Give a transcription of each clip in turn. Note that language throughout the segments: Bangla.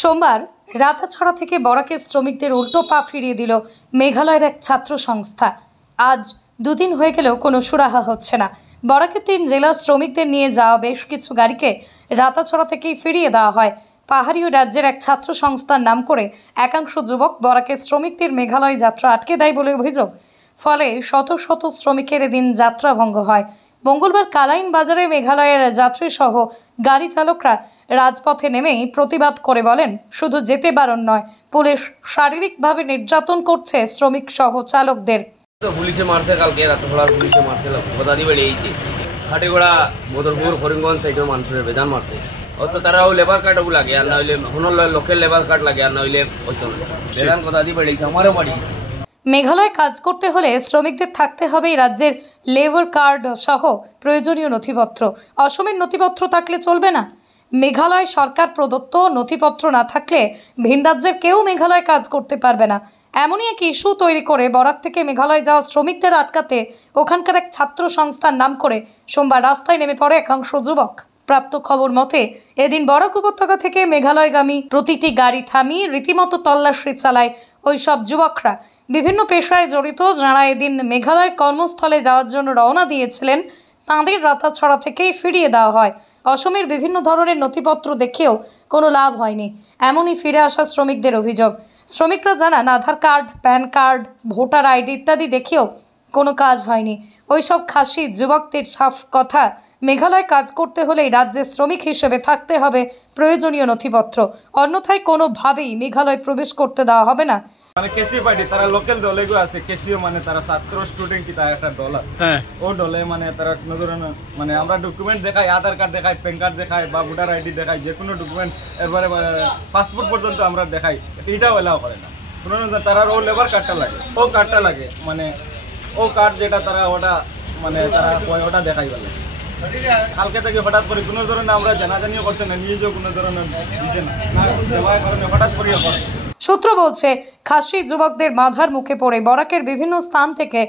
সোমবার রাতাছড়া থেকে বরাকের শ্রমিকদের উল্টো পা ফিরিয়ে দিল মেঘালয়ের এক ছাত্র সংস্থা। আজ দুদিন হয়ে গেলেও কোনো সুরাহা হচ্ছে না। বরাকের 3 জেলার শ্রমিকদের নিয়ে যাওয়া বেশ কিছু গাড়িকে রাতাছড়া থেকেই ফিরিয়ে দেওয়া হয়। পাহাড়ি রাজ্যের এক ছাত্র সংস্থার নাম করে একাংশ যুবক বরাকের শ্রমিকদের মেঘালয় যাত্রা আটকে দেয় বলে অভিযোগ। ফলে শত শত শ্রমিকের এদিন যাত্রা ভঙ্গ হয়। মঙ্গলবার কালাইন বাজারে মেঘালয়ের যাত্রী সহ গাড়ি চালকরা রাজপথে নেমেই প্রতিবাদ করে বলেন, শুধু যেতে বারণ নয়, পুলিশ শারীরিকভাবে নির্যাতন করছে শ্রমিক সহ চালকদের। পুলিশে মারছে, কালকে রাতে থোড়া পুলিশে মারছে, কথা দিয়ে বেরিয়েছে খাটিগোড়া বদরপুর করিমগঞ্জ সাইডের মানুষের বেজান মারছে। অত তারাও লেবার কার্ডও লাগে, আর না হইলে লোকের লেবার কার্ড লাগে, আর না হইলে বেজান কথা দিয়ে বেরিয়েছে। আমারও বাড়ি মেঘালয়ে কাজ করতে হলে শ্রমিকদের থাকতে হবে রাজ্যের লেবার কার্ড সহ প্রয়োজনীয় নথিপত্র। অসমের নথিপত্র থাকলে চলবে না। মেঘালয় সরকার প্রদত্ত নথিপত্র না থাকলে ভিন রাজ্যের কেউ মেঘালয়ে কাজ করতে পারবে না। এমনই এক ইস্যু তৈরি করে বরাক থেকে মেঘালয় যাওয়া শ্রমিকদের আটকাতে ওখানকার এক ছাত্র সংস্থার নাম করে সোমবার রাস্তায় নেমে পড়ে একাংশ যুবক। প্রাপ্ত খবর মতে এদিন বরাক উপত্যকা থেকে মেঘালয়গামী প্রতিটি গাড়ি থামিয়ে রীতিমতো তল্লাশি চালায় ওই সব যুবকরা। বিভিন্ন পেশায় জড়িত যারা এদিন মেঘালয়ের কর্মস্থলে যাওয়ার জন্য রওনা দিয়েছিলেন, তাঁদের রাতাছড়া থেকেই ফিরিয়ে দেওয়া হয়। অসমের বিভিন্ন ধরনের নথিপত্র দেখেও কোনো লাভ হয়নি, এমনই ফিরে আসা শ্রমিকদের অভিযোগ। শ্রমিকরা জানান, Aadhaar card, PAN card, voter ID ইত্যাদি দেখেও কোনো কাজ হয়নি। ওইসব খাসি যুবকদের সাফ কথা, মেঘালয় কাজ করতে হলেই রাজ্যের শ্রমিক হিসেবে থাকতে হবে প্রয়োজনীয় নথিপত্র, অন্যথায় কোনোভাবেই মেঘালয় প্রবেশ করতে দেওয়া হবে না। মানে কেসি পার্টি তারা লোকাল দলেগু আছে, কেসিও মানে তারা ছাত্র স্টুডেন্ট কি তার একটা দল আছে, ও দলে মানে তারা নজর মানে আমরা ডকুমেন্ট দেখাই, আধার কার্ড দেখাই, প্যান কার্ড দেখাই বা ভোটার আইডি দেখাই, যে কোনো ডকুমেন্ট এরপরে পাসপোর্ট পর্যন্ত আমরা দেখাই, এটাও এলাও করে না। তারা ও লেবার কার্ডটা লাগে, ও কার্ডটা লাগে, মানে ও কার্ড যেটা তারা ওটা মানে তারা ওটা দেখাই বলে। কালকে থেকে হঠাৎ করে কোনো ধরনের আমরা জানাজানিও করছে না, নিজেও কোনো ধরনের দিচ্ছে না, দেওয়ার কারণে হঠাৎ করিয়া করছে। সূত্র বলছে, খাসি যুবকদের বাধার মুখে পড়ে বরাকের বিভিন্ন স্থান থেকে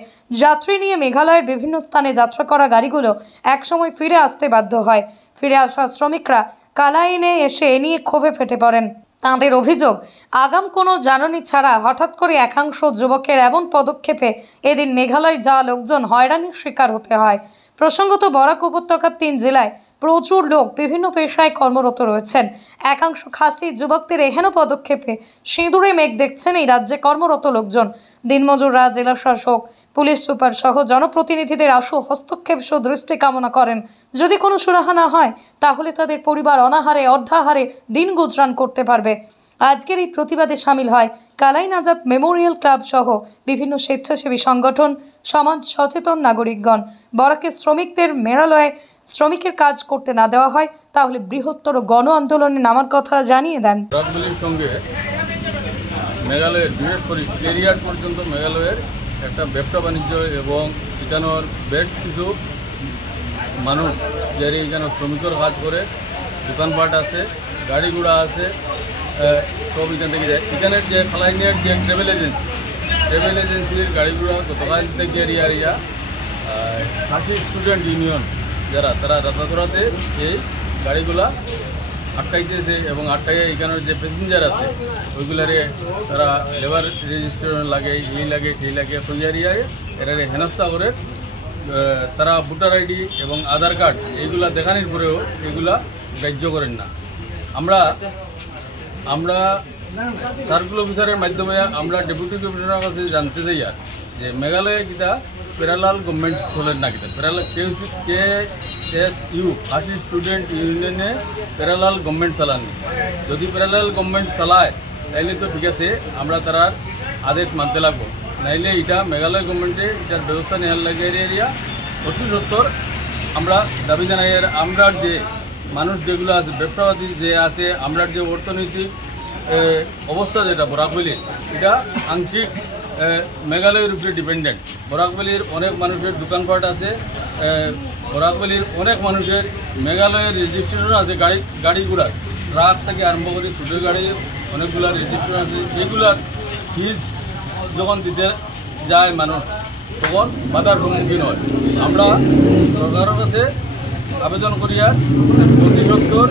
যাত্রী নিয়ে মেঘালয়ের বিভিন্ন স্থানে যাত্রা করা গাড়িগুলো একসময় ফিরে আসতে বাধ্য হয়। ফিরে আসা শ্রমিকরা কালাইনে এসে এ নিয়ে ক্ষোভে ফেটে পড়েন। তাঁদের অভিযোগ, আগাম কোনো জানানি ছাড়া হঠাৎ করে একাংশ যুবকের এমন পদক্ষেপে এদিন মেঘালয় যাওয়া লোকজন হয়রানির শিকার হতে হয়। প্রসঙ্গত, বরাক উপত্যকার 3 জেলায় প্রচুর লোক বিভিন্ন পেশায় কর্মরত রয়েছেন। একাংশ খাসি যুবকদের এহেন পদক্ষেপে সিঁদুরে মেঘ দেখছেন এই রাজ্যে কর্মরত লোকজন। দিনমজুররা, জেলা শাসক, পুলিশ সুপার সহ জনপ্রতিনিধিদের আশু হস্তক্ষেপ সুদৃষ্টি কামনা করেন। যদি কোনো সুরাহা না হয় তাহলে তাদের পরিবার অনাহারে অর্ধাহারে দিন গুজরান করতে পারবে। আজকের এই প্রতিবাদে সামিল হয় কালাইন আজাদ মেমোরিয়াল ক্লাব সহ বিভিন্ন স্বেচ্ছাসেবী সংগঠন, সমাজ সচেতন নাগরিকগণ। বরাকের শ্রমিকদের মেঘালয়ে শ্রমিকের কাজ করতে না দেওয়া হয় তাহলে বৃহত্তর গণ আন্দোলনে নামার কথা জানিয়ে দেন। রাজবলির সঙ্গে মেঘালয়ের বিশেষ করে কেরিয়ার পর্যন্ত মেঘালয়ের একটা ব্যবসা বাণিজ্য এবং এখানোর বেশ কিছু মানুষ যারা এখানে শ্রমিকের কাজ করে, দোকানপাট আছে, গাড়ি ঘোড়া আছে, সব এখান থেকে যায়। এখানের যে কালাইনের যে ট্রাভেল এজেন্সির গাড়ি ঘোড়া গতকাল থেকে এরিয়া খাসি স্টুডেন্ট ইউনিয়ন যারা তারা রাতাছড়াতে এই গাড়িগুলা আটকাইতেছে এবং আটকাইয়ে এখানের যে প্যাসেঞ্জার আছে ওইগুলারে তারা লেবার রেজিস্ট্রেশন লাগে, এই লাগে সেই লাগে, সইয়ারিয়ায় এরা হেনস্থা করে। তারা ভোটার আইডি এবং আধার কার্ড এইগুলা দেখানোর পরেও এগুলা গ্রাহ্য করেন না। আমরা সার্কুল অফিসারের মাধ্যমে আমরা ডেপুটি কমিশনারের কাছে জানতে চাই আর যে মেঘালয়ে কিটা প্যারালাল গভর্নমেন্ট চলেন না, কিটা প্যারালাল KSU খাসি স্টুডেন্ট ইউনিয়নে প্যারালাল গভর্নমেন্ট চালানি। যদি প্যারালাল গভর্নমেন্ট চালায় তাইলে তো ঠিক আছে, আমরা তার আদেশ মানতে লাগবো, নাইলে এটা মেঘালয় গভর্নমেন্টে এটার ব্যবস্থা নেওয়ার লাগে এরিয়া অতি সত্তর আমরা দাবি জানাই। আর আমরা যে মানুষ যেগুলো আছে, ব্যবসাবাদী যে আছে, আমরা যে অর্থনৈতিক অবস্থা যেটা বরাকভ্যালির, এটা আংশিক মেঘালয়ের উপরে ডিপেন্ডেন্ট। বরাকভ্যালির অনেক মানুষের দোকানপাট আছে, বরাকভ্যালির অনেক মানুষের মেঘালয়ের রেজিস্ট্রেশন আছে, গাড়ি ঘোড়ার ট্রাক থেকে আরম্ভ করে ছোটো গাড়ি অনেকগুলার রেজিস্ট্রেশন আছে। এগুলার ফিজ যখন দিতে যায় মানুষ তখন বাধার সম্মুখীন হয়। আমরা সরকারের কাছে আবেদন করি আর অতি সত্তর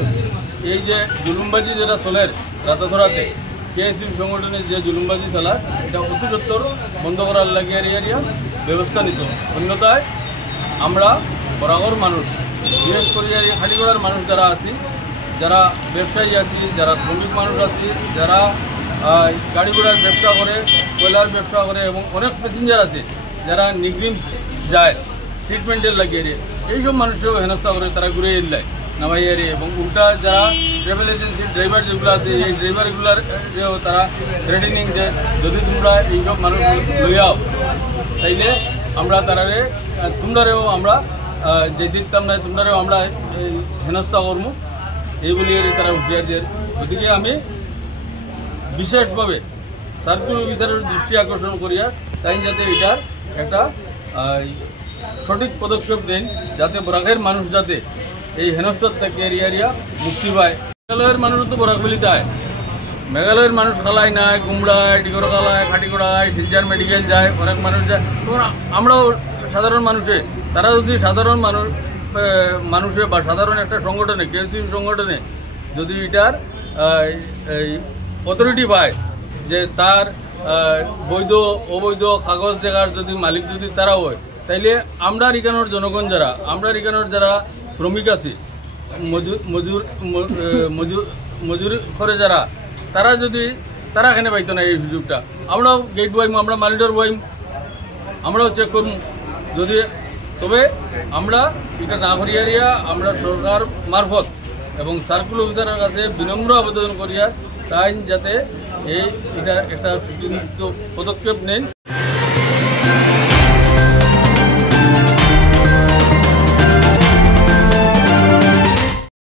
এই যে জুলুমবাজি যেটা চলের রাতাধরাতে কেএসইউ সংগঠনের যে জুলুমবাজি চালায় এটা অতি সত্তর বন্ধ করার লাগিয়ে এরিয়া ব্যবস্থা নিত। অন্যথায় আমরা বরাবর মানুষ, বিশেষ করে খাটিগড়ার মানুষ যারা আছি, যারা ব্যবসায়ী আছি, যারা শ্রমিক মানুষ আছি, যারা গাড়ি ঘোড়ার ব্যবসা করে, কয়লার ব্যবসা করে এবং অনেক প্যাসেঞ্জার আছে যারা নিগ্রিম যায় ট্রিটমেন্টের লাগিয়ে এইসব মানুষকেও হেনস্থা করে, তারা ঘুরে এলায় নামাইয়ে এবং উল্টা যারা ট্রাভেল এজেন্সির ড্রাইভার যেগুলো আছে এই ড্রাইভারগুলার তারা থ্রেটেনিং দেয়, যদি তোমরা এইসব মানুষ লইয়াও তাইলে আমরা তারারে তোমরারেও আমরা যে দিতাম না তোমরারেও আমরা হেনস্থা করবো এইগুলি তারা হুঁশিয়ার দিয়ে। গতিকে আমি বিশেষভাবে সার্কুল অফিসারের দৃষ্টি আকর্ষণ করিয়া তাই যাতে এটার একটা সঠিক পদক্ষেপ নেন, যাতে বরাকের মানুষ যাতে এই হেনস্থার থেকে এরিয়া মুক্তি পায়। মেঘালয়ের মানুষ তো বরাকবিলিতে আয়, মেঘালয়ের মানুষ খালায় নাই, কুমড়ায়, টিকর খালায়, খাটিগড়ায়, শিলচর মেডিকেল যায়, অনেক মানুষ যায়। আমরাও সাধারণ মানুষে, তারা যদি সাধারণ মানুষে বা সাধারণ একটা সংগঠনে, কেএসইউ সংগঠনে যদি এটার অথরিটি পায় যে তার বৈধ অবৈধ কাগজ দেখার যদি মালিক যদি তারা হয়, তাইলে আমরা এখানোর জনগণ যারা, আমরা এখানোর যারা শ্রমিক আছি, মজুর করে যারা, তারা যদি তারা এখানে পাইতো না এই সুযোগটা, আমরাও গেট বইম, আমরা মালিডর বইম, আমরাও চেক করব। যদি তবে আমরা এটা না করিয়া আমরা সরকার মারফত এবং সার্কুল অফিসারের কাছে বিনম্র আবেদন করিয়া তাই যাতে এটা একটা পদক্ষেপ নেন।